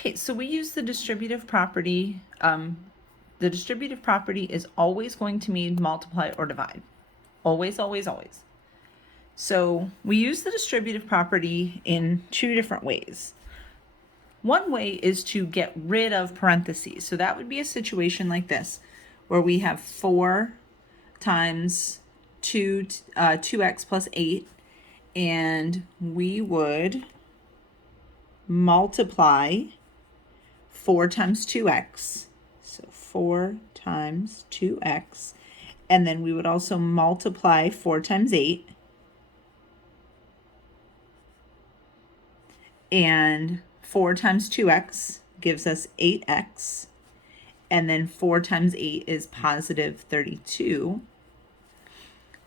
Okay, so we use the distributive property. The distributive property is always going to mean multiply or divide. Always, always, always. So we use the distributive property in two different ways. One way is to get rid of parentheses. So that would be a situation like this, where we have 4 times 2x plus 8, and we would multiply 4 times 2x. So 4 times 2x. And then we would also multiply 4 times 8. And 4 times 2x gives us 8x. And then 4 times 8 is positive 32.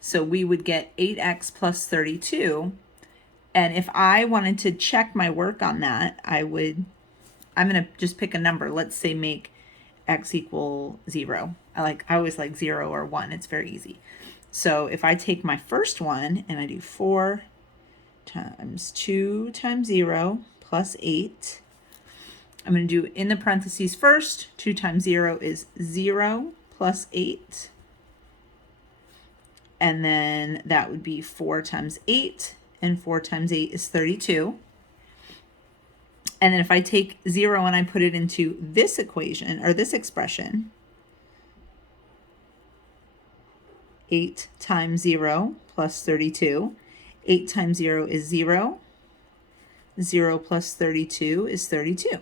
So we would get 8x plus 32. And if I wanted to check my work on that, I'm going to just pick a number. Let's say make x equal 0. I always like 0 or 1. It's very easy. So if I take my first one and I do 4 times 2 times 0 plus 8, I'm going to do in the parentheses first. 2 times 0 is 0 plus 8. And then that would be 4 times 8. And 4 times 8 is 32. And then if I take 0 and I put it into this equation, or this expression, 8 times 0 plus 32. 8 times 0 is 0. 0 plus 32 is 32.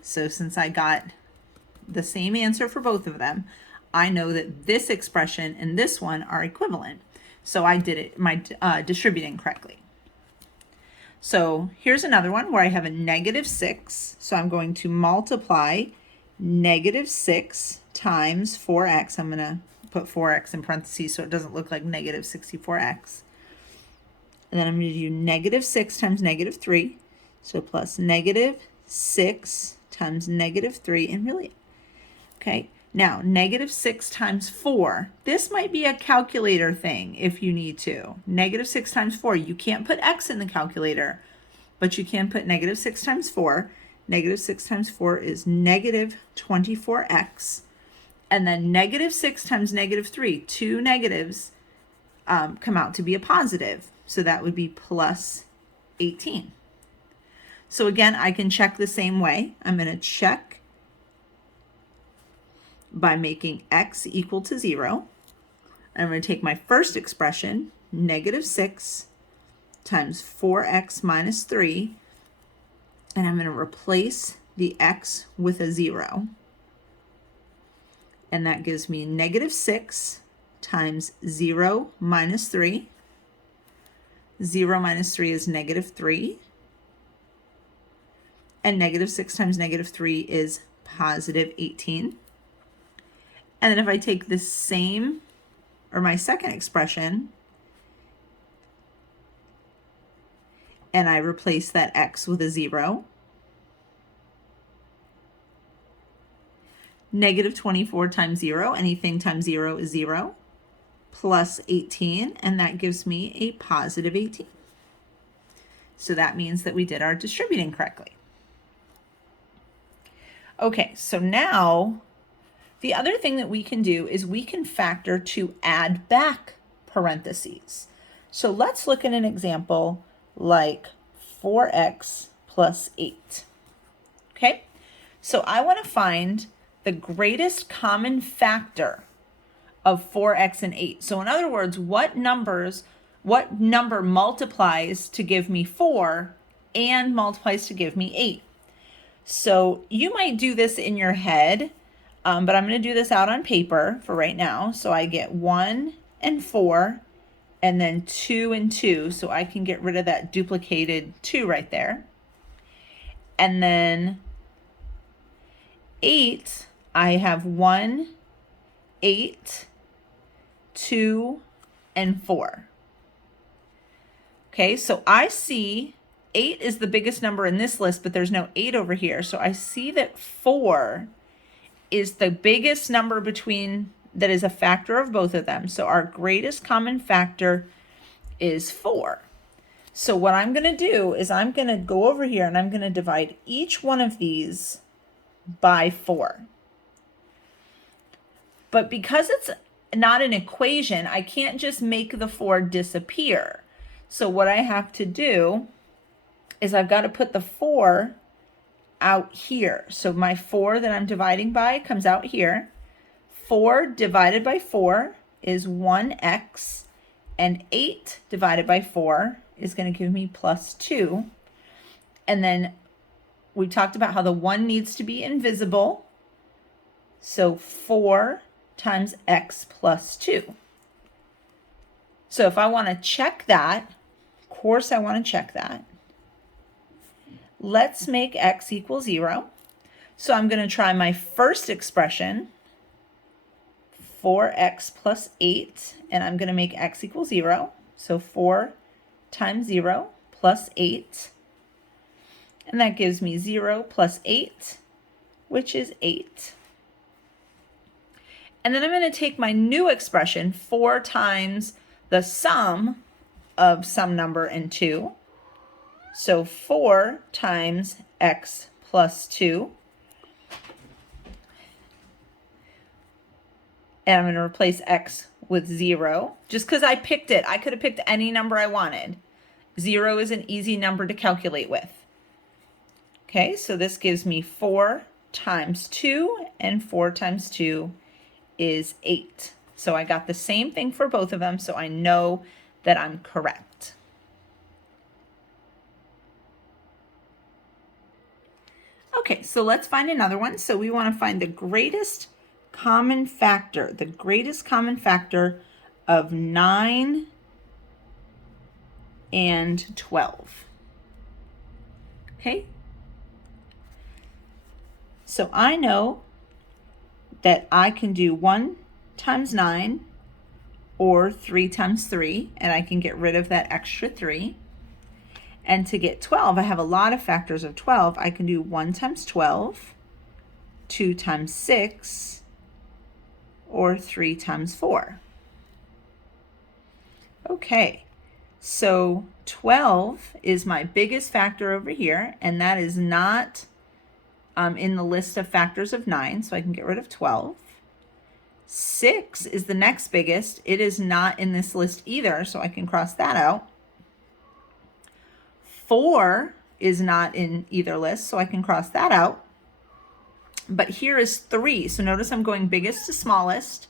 So since I got the same answer for both of them, I know that this expression and this one are equivalent. So I did it, distributing correctly. So here's another one where I have a negative 6. So I'm going to multiply negative 6 times 4x. I'm going to put 4x in parentheses so it doesn't look like negative 64x. And then I'm going to do negative 6 times negative 3. So plus negative 6 times negative 3. And really, okay. Now, negative 6 times 4. This might be a calculator thing if you need to. Negative 6 times 4. You can't put x in the calculator, but you can put negative 6 times 4. Negative 6 times 4 is negative 24x. And then negative 6 times negative 3. Two negatives come out to be a positive. So that would be plus 18. So again, I can check the same way. I'm going to check by making x equal to 0. I'm going to take my first expression, negative 6 times 4x minus 3, and I'm going to replace the x with a 0. And that gives me negative 6 times 0 minus 3. 0 minus 3 is negative 3. And negative 6 times negative 3 is positive 18. And then if I take the same, or my second expression, and I replace that x with a 0, negative 24 times 0, anything times 0 is 0, plus 18, and that gives me a positive 18. So that means that we did our distributing correctly. Okay, so now the other thing that we can do is we can factor to add back parentheses. So let's look at an example like 4x plus 8. Okay, so I want to find the greatest common factor of 4x and 8. So in other words, what number multiplies to give me 4 and multiplies to give me 8? So you might do this in your head, but I'm going to do this out on paper for right now. So I get 1 and 4, and then 2 and 2. So I can get rid of that duplicated 2 right there. And then 8, I have 1, 8, 2, and 4. Okay, so I see 8 is the biggest number in this list, but there's no 8 over here. So I see that 4 is the biggest number that is a factor of both of them. So our greatest common factor is 4. So what I'm going to do is I'm going to go over here and I'm going to divide each one of these by 4. But because it's not an equation, I can't just make the 4 disappear. So what I have to do is I've got to put the 4 out here. So my 4 that I'm dividing by comes out here. 4 divided by 4 is 1x, and 8 divided by 4 is going to give me plus 2. And then we talked about how the 1 needs to be invisible. So 4 times x plus 2. So if I want to check that, of course I want to check that. Let's make x equal 0. So I'm going to try my first expression, 4x plus 8, and I'm going to make x equal 0. So 4 times 0 plus 8. And that gives me 0 plus 8, which is 8. And then I'm going to take my new expression, 4 times the sum of some number and 2. So 4 times x plus 2. And I'm going to replace x with 0. Just because I picked it, I could have picked any number I wanted. 0 is an easy number to calculate with. Okay, so this gives me 4 times 2, and 4 times 2 is 8. So I got the same thing for both of them, so I know that I'm correct. Okay, so let's find another one. So we want to find the greatest common factor, of 9 and 12. Okay? So I know that I can do 1 times 9 or 3 times 3, and I can get rid of that extra 3. And to get 12, I have a lot of factors of 12. I can do 1 times 12, 2 times 6, or 3 times 4. Okay, so 12 is my biggest factor over here, and that is not in the list of factors of 9, so I can get rid of 12. 6 is the next biggest. It is not in this list either, so I can cross that out. 4 is not in either list, so I can cross that out. But here is 3, so notice I'm going biggest to smallest.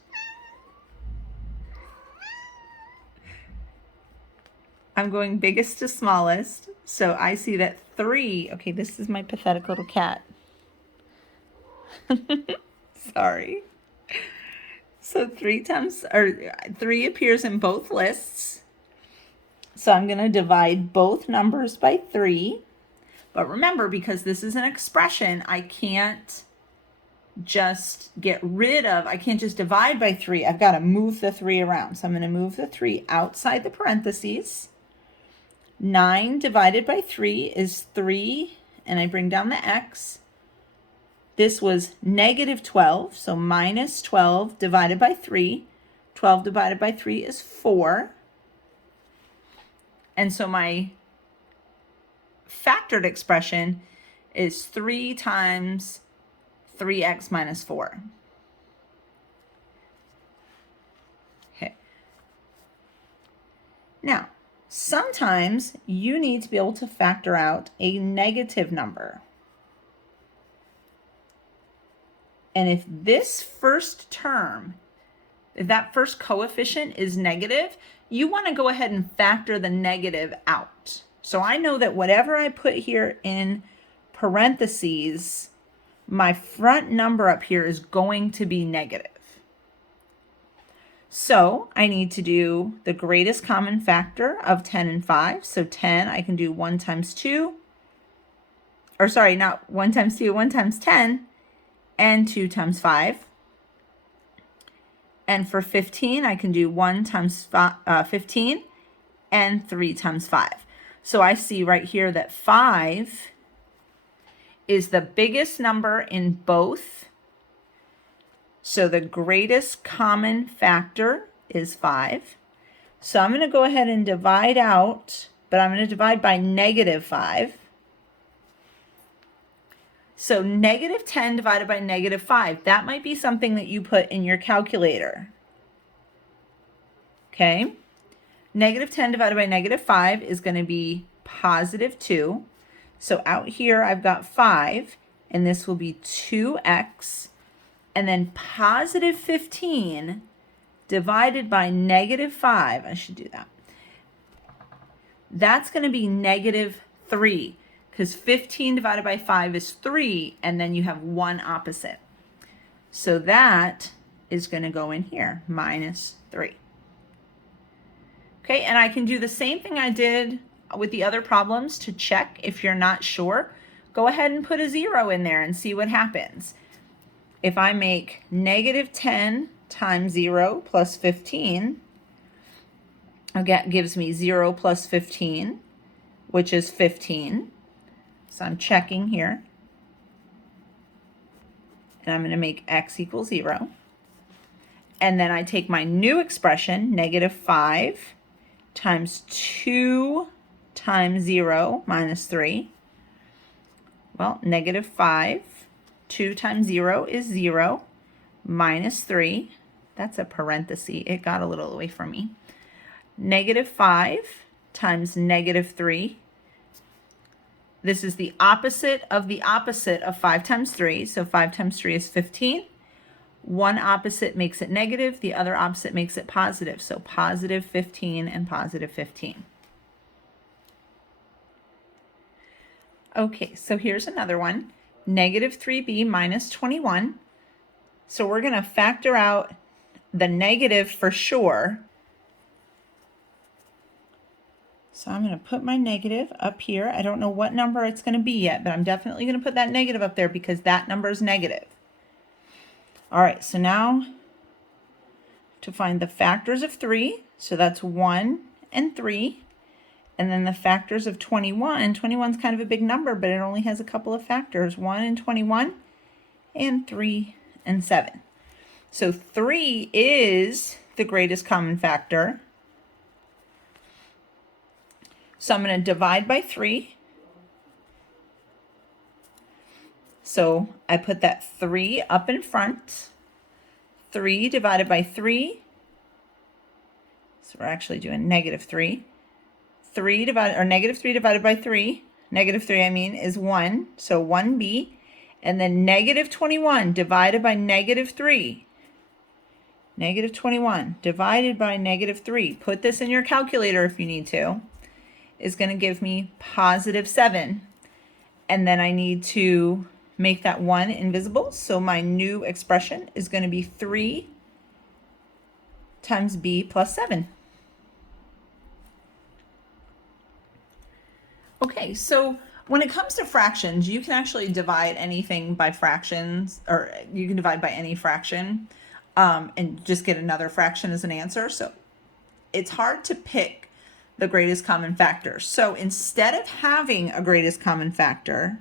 I'm going biggest to smallest, so I see that 3, okay, this is my pathetic little cat. Sorry. So 3 appears in both lists. So I'm going to divide both numbers by 3. But remember, because this is an expression, I can't just I can't just divide by 3. I've got to move the 3 around. So I'm going to move the 3 outside the parentheses. 9 divided by 3 is 3, and I bring down the x. This was negative 12, so minus 12 divided by 3. 12 divided by 3 is 4. And so my factored expression is 3 times 3x minus 4. Okay. Now, sometimes you need to be able to factor out a negative number. And if this first term, if that first coefficient is negative, you want to go ahead and factor the negative out. So I know that whatever I put here in parentheses, my front number up here is going to be negative. So I need to do the greatest common factor of 10 and 5. So 10, I can do 1 times 2. Or sorry, not 1 times 2, 1 times 10. And 2 times 5. And for 15, I can do 1 times 15 and 3 times 5. So I see right here that 5 is the biggest number in both. So the greatest common factor is 5. So I'm going to go ahead and divide out but I'm going to divide by negative 5. So negative 10 divided by negative 5, that might be something that you put in your calculator. Okay? Negative 10 divided by negative 5 is going to be positive 2. So out here I've got 5, and this will be 2x, and then positive 15 divided by negative 5, I should do that. That's going to be negative 3, because 15 divided by 5 is 3, and then you have one opposite. So that is going to go in here, minus 3. Okay, and I can do the same thing I did with the other problems to check if you're not sure. Go ahead and put a 0 in there and see what happens. If I make negative 10 times 0 plus 15, again, gives me 0 plus 15, which is 15. So I'm checking here. And I'm going to make x equals 0. And then I take my new expression, negative 5 times 2 times 0 minus 3. Well, negative 5, 2 times 0 is 0, minus 3. That's a parenthesis. It got a little away from me. Negative 5 times negative 3. This is the opposite of 5 times 3. So 5 times 3 is 15. One opposite makes it negative. The other opposite makes it positive. So positive 15 and positive 15. Okay, so here's another one. Negative 3b minus 21. So we're going to factor out the negative for sure. So I'm going to put my negative up here. I don't know what number it's going to be yet, but I'm definitely going to put that negative up there because that number is negative. All right, so now to find the factors of 3, so that's 1 and 3. And then the factors of 21. 21 is kind of a big number, but it only has a couple of factors, 1 and 21, and 3 and 7. So 3 is the greatest common factor. So I'm going to divide by 3. So I put that 3 up in front. 3 divided by 3. So we're actually doing negative 3. Negative 3 divided by 3. Negative 3, I mean, is 1. So 1b. And then negative 21 divided by negative 3. Negative 21 divided by negative 3. Put this in your calculator if you need to. Is going to give me positive 7. And then I need to make that 1 invisible. So my new expression is going to be 3 times b plus 7. Okay, so when it comes to fractions, you can actually divide anything by fractions, or you can divide by any fraction and just get another fraction as an answer. So it's hard to pick the greatest common factor. So instead of having a greatest common factor,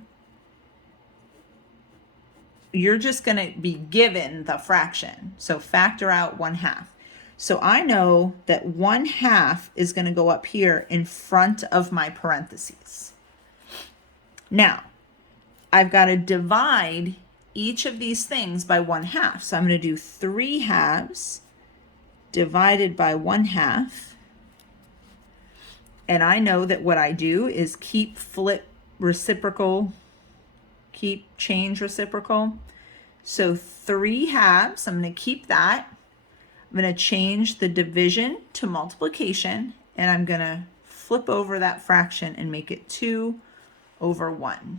you're just going to be given the fraction. So factor out 1/2. So I know that 1/2 is going to go up here in front of my parentheses. Now, I've got to divide each of these things by 1/2. So I'm going to do 3/2 divided by 1/2. And I know that what I do is keep reciprocal. Change reciprocal. So 3/2, I'm going to keep that. I'm going to change the division to multiplication, and I'm going to flip over that fraction and make it 2/1.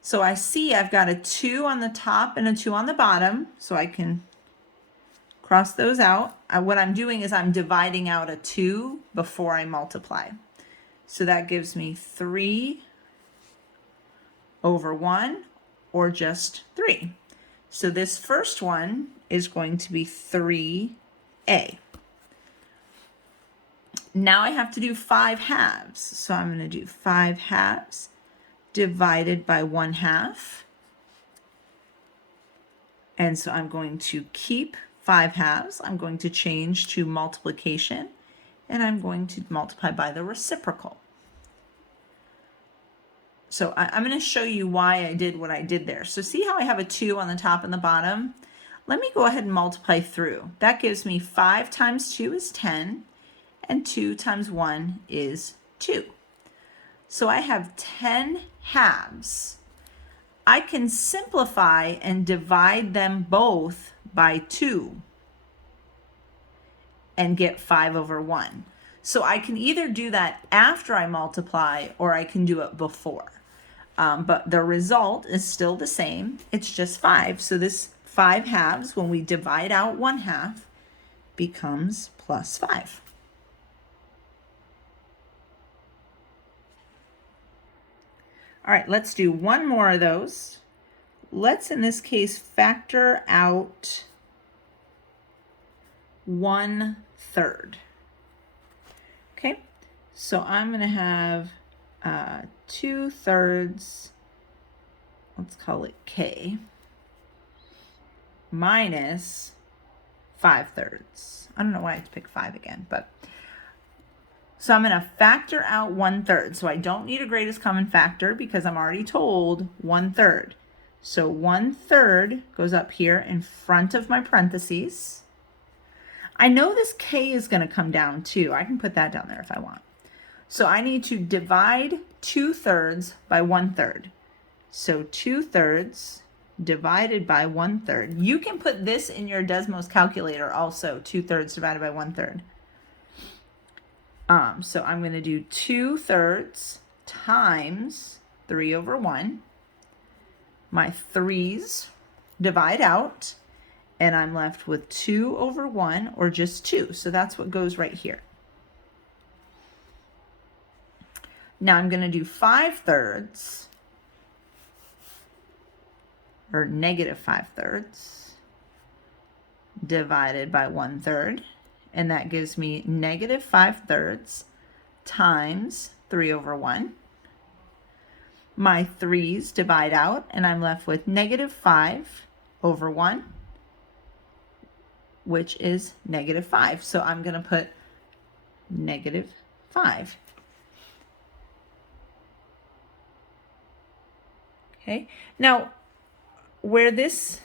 So I see I've got a 2 on the top and a 2 on the bottom, so I can cross those out. What I'm doing is I'm dividing out a 2 before I multiply. So that gives me 3/1, or just 3. So this first one is going to be 3a. Now I have to do 5/2. So I'm going to do 5/2 divided by 1/2. And so I'm going to keep 5/2. I'm going to change to multiplication and I'm going to multiply by the reciprocal. So I'm going to show you why I did what I did there. So see how I have a 2 on the top and the bottom? Let me go ahead and multiply through. That gives me 5 times 2 is 10, and 2 times 1 is 2. So I have 10 halves. I can simplify and divide them both by 2 and get 5 over 1. So I can either do that after I multiply or I can do it before. But the result is still the same. It's just 5. So this 5 halves, when we divide out 1/2, becomes plus 5. All right, let's do one more of those. Let's, in this case, factor out 1/3. Okay, so I'm going to have 2/3, let's call it K, minus 5/3. I don't know why I had to pick 5 again, but so I'm going to factor out 1/3. So I don't need a greatest common factor because I'm already told 1/3. So 1/3 goes up here in front of my parentheses. I know this K is going to come down too. I can put that down there if I want. So I need to divide 2/3 by 1/3. So 2/3 divided by 1/3. You can put this in your Desmos calculator also, 2/3 divided by 1/3. So I'm going to do 2/3 times 3 over 1. My 3's divide out, and I'm left with 2 over 1, or just 2. So that's what goes right here. Now I'm going to do 5/3, or negative 5/3, divided by 1/3. And that gives me negative 5/3 times 3 over 1. My 3's divide out, and I'm left with negative 5 over 1, which is negative 5. So I'm going to put negative 5. Okay, now where this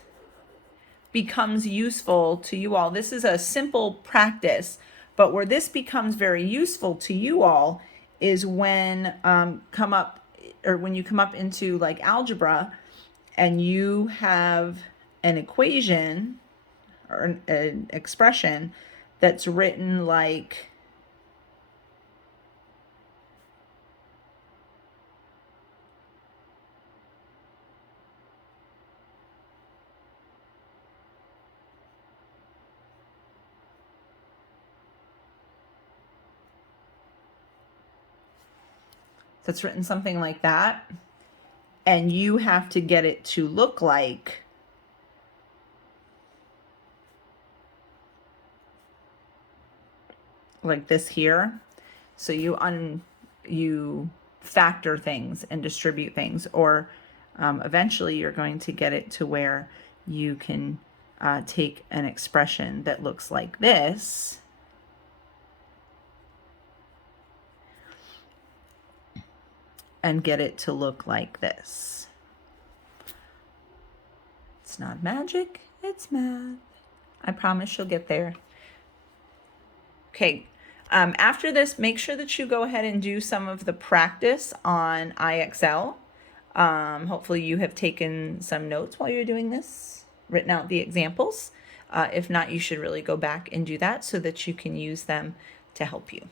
becomes useful to you all, this is a simple practice, but where this becomes very useful to you all is when when you come up into like algebra and you have an equation or an expression that's written like something like that, and you have to get it to look like this here. So you factor things and distribute things, or eventually you're going to get it to where you can take an expression that looks like this and get it to look like this. It's not magic, it's math. I promise you'll get there. Okay, after this, make sure that you go ahead and do some of the practice on IXL. Hopefully you have taken some notes while you're doing this, written out the examples. If not, you should really go back and do that so that you can use them to help you.